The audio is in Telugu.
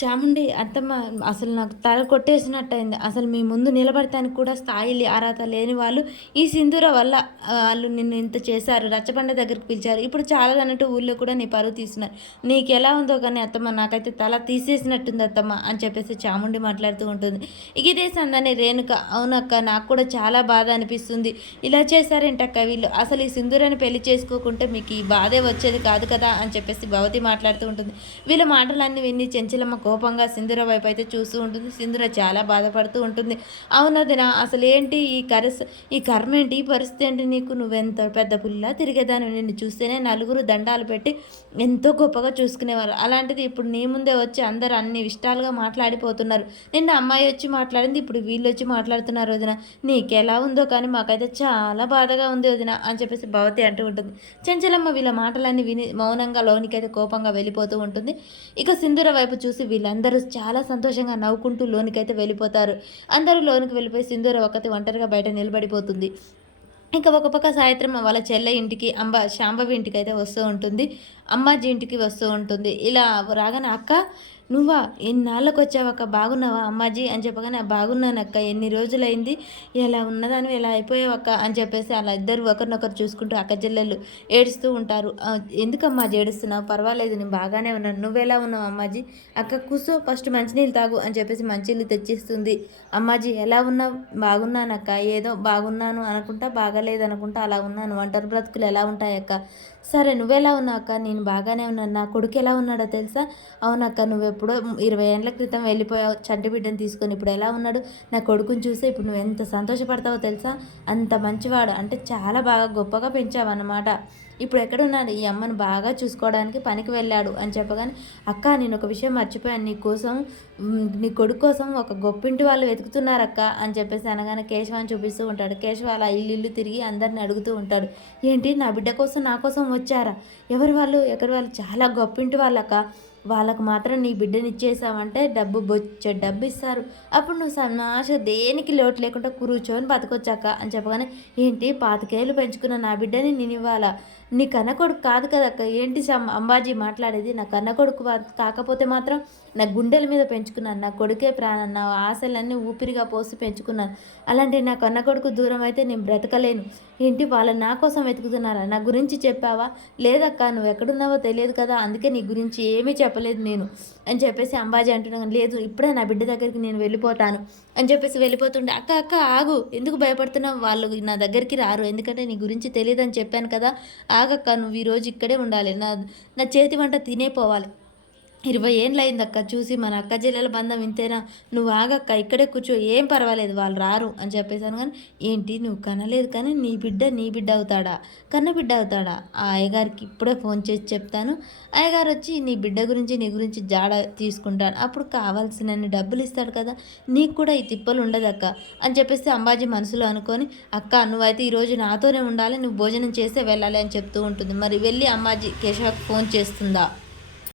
చాముండి అత్తమ్మ అసలు నాకు తల కొట్టేసినట్టయింది. అసలు మీ ముందు నిలబడటానికి కూడా స్థాయి అర్హత లేని వాళ్ళు ఈ సింధూర వల్ల ఆళ్ళు నిన్ను ఇంత చేశారు. రచ్చబండ దగ్గరికి పిలిచారు. ఇప్పుడు చాలదన్నట్టు ఊళ్ళో కూడా నీ పరువు తీస్తున్నారు. నీకెలా ఉందో కానీ అత్తమ్మ నాకైతే తల తీసేసినట్టుంది అత్తమ్మ అని చెప్పేసి చాముండి మాట్లాడుతూ ఉంటుంది. ఇక ఇదే సందని రేణుక అవునక్క నాకు కూడా చాలా బాధ అనిపిస్తుంది. ఇలా చేశారేంటక్క వీళ్ళు. అసలు ఈ సింధూరని పెళ్లి చేసుకోకుంటే మీకు ఈ బాధే వచ్చేది కాదు కదా అని చెప్పేసి భవతి మాట్లాడుతూ ఉంటుంది. వీళ్ళ మాటలన్నీ విని చెంచలమ్మ కోపంగా సింధూర వైపు అయితే చూస్తూ ఉంటుంది. సింధూర చాలా బాధపడుతూ ఉంటుంది. అవునదినా అసలేంటి ఈ కర్మ ఏంటి, ఈ పరిస్థితి ఏంటి నీకు, నువ్వెంత పెద్ద పుల్లా తిరిగేదాన్ని, నిన్ను చూస్తేనే నలుగురు దండాలు పెట్టి ఎంతో గొప్పగా చూసుకునేవారు. అలాంటిది ఇప్పుడు నీ ముందే వచ్చి అందరు అన్ని ఇష్టాలుగా మాట్లాడిపోతున్నారు. నిన్న అమ్మాయి వచ్చి మాట్లాడింది, ఇప్పుడు వీళ్ళు వచ్చి మాట్లాడుతున్నారు వదిన. నీకెలా ఉందో కానీ మాకైతే చాలా బాధగా ఉంది వదిన అని చెప్పేసి భవతి అంటూ ఉంటుంది. చెంచలమ్మ వీళ్ళ మాటలన్నీ విని మౌనంగా లోనికైతే కోపంగా వెళ్ళిపోతూ ఉంటుంది. ఇక సింధూర వైపు చూసి వీళ్ళందరూ చాలా సంతోషంగా నవ్వుకుంటూ లోనికైతే వెళ్ళిపోతారు. అందరూ లోనికి వెళ్ళిపోయి సింధూర ఒకటి ఒంటరిగా బయట నిలబడిపోతుంది. ఇంకా ఒక పక్క సాయంత్రం వాళ్ళ చెల్లె ఇంటికి శాంభవి ఇంటికి అయితే వస్తూ ఉంటుంది. అమ్మాజీ ఇంటికి వస్తూ ఉంటుంది. ఇలా రాగానే అక్క నువ్వా ఎన్నాళ్ళకి వచ్చావక్క, బాగున్నావా అమ్మాజీ అని చెప్పగానే బాగున్నానక్క, ఎన్ని రోజులైంది, ఎలా ఉన్నదానివి ఎలా అయిపోయావక్క అని చెప్పేసి అలా ఇద్దరు ఒకరినొకరు చూసుకుంటూ అక్క చెల్లెళ్ళు ఏడుస్తూ ఉంటారు. ఎందుకమ్మా ఏడుస్తున్నావు, పర్వాలేదు నేను బాగానే ఉన్నాను, నువ్వెలా ఉన్నావు అమ్మాజీ, అక్క కూసో ఫస్ట్ మంచినీళ్ళు తాగు అని చెప్పేసి మంచినీళ్ళు తెచ్చిస్తుంది. అమ్మాజీ ఎలా ఉన్నావు, బాగున్నానక్క, ఏదో బాగున్నాను అనుకుంటా బాగాలేదు అనుకుంటా అలా ఉన్నాను, ఒంటరి బ్రతుకులు ఎలా ఉంటాయక్క, సరే నువ్వెలా ఉన్నావు అక్క, నేను బాగానే ఉన్నాను, నా కొడుకు ఎలా ఉన్నాడో తెలుసా, అవునక్క నువ్వెప్పుడో 20 ఏళ్ళ క్రితం వెళ్ళిపోయావు చంటి బిడ్డను తీసుకొని, ఇప్పుడు ఎలా ఉన్నాడు, నా కొడుకుని చూస్తే ఇప్పుడు నువ్వు ఎంత సంతోషపడతావో తెలుసా, అంత మంచివాడు, అంటే చాలా బాగా గొప్పగా పెంచావు అన్నమాట, ఇప్పుడు ఎక్కడున్నాడు, ఈ అమ్మను బాగా చూసుకోవడానికి పనికి వెళ్ళాడు అని చెప్పగానే అక్క నేను ఒక విషయం మర్చిపోయాను, నీ కొడుకు కోసం ఒక గొప్పింటి వాళ్ళు వెతుకుతున్నారక్క అని చెప్పేసి అనగానే కేశవాన్ని చూపిస్తూ ఉంటాడు. కేశవ అలా ఇల్లు తిరిగి అందరిని అడుగుతూ ఉంటాడు. ఏంటి నా బిడ్డ కోసం నా కోసం వచ్చారా, ఎవరి వాళ్ళు ఎక్కడి వాళ్ళు, చాలా గొప్పింటి వాళ్ళక్క, వాళ్ళకు మాత్రం నీ బిడ్డని ఇచ్చేసావంటే డబ్బు ఇస్తారు, అప్పుడు నువ్వు సమాష దేనికి లోటు లేకుండా కూర్చొని బతకొచ్చాక అని చెప్పగానే ఏంటి 25 ఏళ్ళు పెంచుకున్న నా బిడ్డని నేను ఇవ్వాలా, నీ కన్న కొడుకు కాదు కదక్క, ఏంటి అంబాజీ మాట్లాడేది, నా కన్న కొడుకు కాకపోతే మాత్రం నా గుండెల మీద పెంచుకున్నాను, నా కొడుకే ప్రాణం, నా ఆశలన్నీ ఊపిరిగా పోసి పెంచుకున్నాను, అలాంటి నా కన్న కొడుకు దూరం అయితే నేను బ్రతకలేను, ఏంటి వాళ్ళు నా కోసం వెతుకుతున్నారా, నా గురించి చెప్పావా, లేదక్క నువ్వు ఎక్కడున్నావో తెలియదు కదా అందుకే నీ గురించి ఏమీ చెప్పలేదు నేను అని చెప్పేసి అంబాజీ అంటున్నాను. లేదు ఇప్పుడే నా బిడ్డ దగ్గరికి నేను వెళ్ళిపోతాను అని చెప్పేసి వెళ్ళిపోతుండే, అక్క అక్క ఆగు, ఎందుకు భయపడుతున్నావు, వాళ్ళు నా దగ్గరికి రారు, ఎందుకంటే నీ గురించి తెలియదని చెప్పాను కదా, ఆగక్క నువ్వు ఈరోజు ఇక్కడే ఉండాలి, నా చేతి వంట తినే పోవాలి, 20 ఏళ్ళు అయిందక్క చూసి, మన అక్క చెల్లెల బంధం ఇంతేనా, నువ్వు ఆగక్క ఇక్కడే కూర్చో, ఏం పర్వాలేదు వాళ్ళు రారు అని చెప్పేసాను. కానీ ఏంటి నువ్వు కనలేదు కానీ నీ బిడ్డ అవుతాడా, కన్న బిడ్డ అవుతాడా, ఆ అయ్యగారికి ఇప్పుడే ఫోన్ చేసి చెప్తాను, అయ్యగారు వచ్చి నీ బిడ్డ గురించి నీ గురించి జాడ తీసుకుంటాను, అప్పుడు కావాల్సినన్ని డబ్బులు ఇస్తాడు కదా, నీకు కూడా ఈ తిప్పలు ఉండదక్క అని చెప్పేసి అంబాజీ మనసులో అనుకొని, అక్క నువ్వైతే ఈరోజు నాతోనే ఉండాలి, నువ్వు భోజనం చేసే వెళ్ళాలి అని చెప్తూ ఉంటుంది. మరి వెళ్ళి అమ్మాజీ కేశవకు ఫోన్ చేస్తుందా.